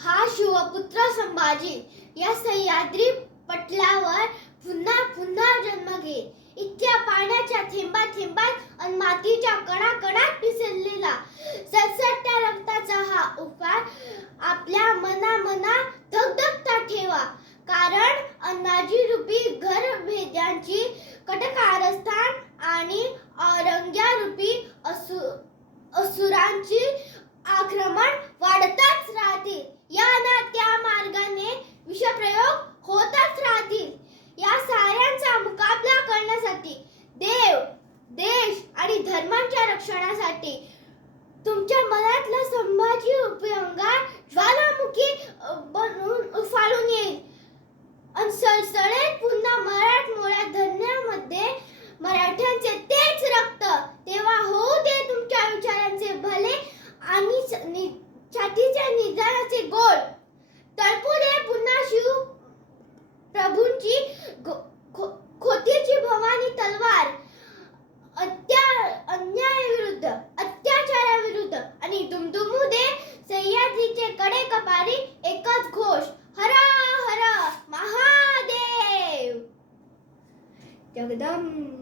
हा शिवपुत्र संभाजी या सह्याद्री पटलावर पुन्हा पुन्हा जन्म घेईल. इतक्या पाण्याच्या थेंबा थेंबात आणि मातीच्या कणाकणात मिसळलेला सळसळत्या रक्ताचा हा उफार आपल्या मना धगधगता ठेवा. कारण अण्णाजी रूपी घरभेद्यांची कटकारस्थान आणि औरंग्या रूपी असुरांची आक्रमण वाढतच राहतील. या ना त्या मार्गाने विषप्रयोग होतच राहतील. या साऱ्यांचा मुकाबला करण्यासाठी देव, देश आणि धर्मांच्या रक्षणासाठी तुमच्या मनातला संभाजी उपयंगार ज्वालामुखी बनून उफाळून येईल. आणि सळसळेत पुन्हा मराठमोळ्या धरण्यामध्ये मराठ्यांचे तेच रक्त. तेव्हा होऊ दे तुमच्या विचारांचे भले आणि छातीच्या निदानाचे गोड. तळपू दे पुन्हा शिव प्रभूंची खोतीची भवानी तलवार. अन्यायाविरुद्ध, अत्याचाराविरुद्ध आणि दुमदुमू दे सह्याद्रीचे कडे कपारी एकच घोष, हर हर महादेव. जगदंब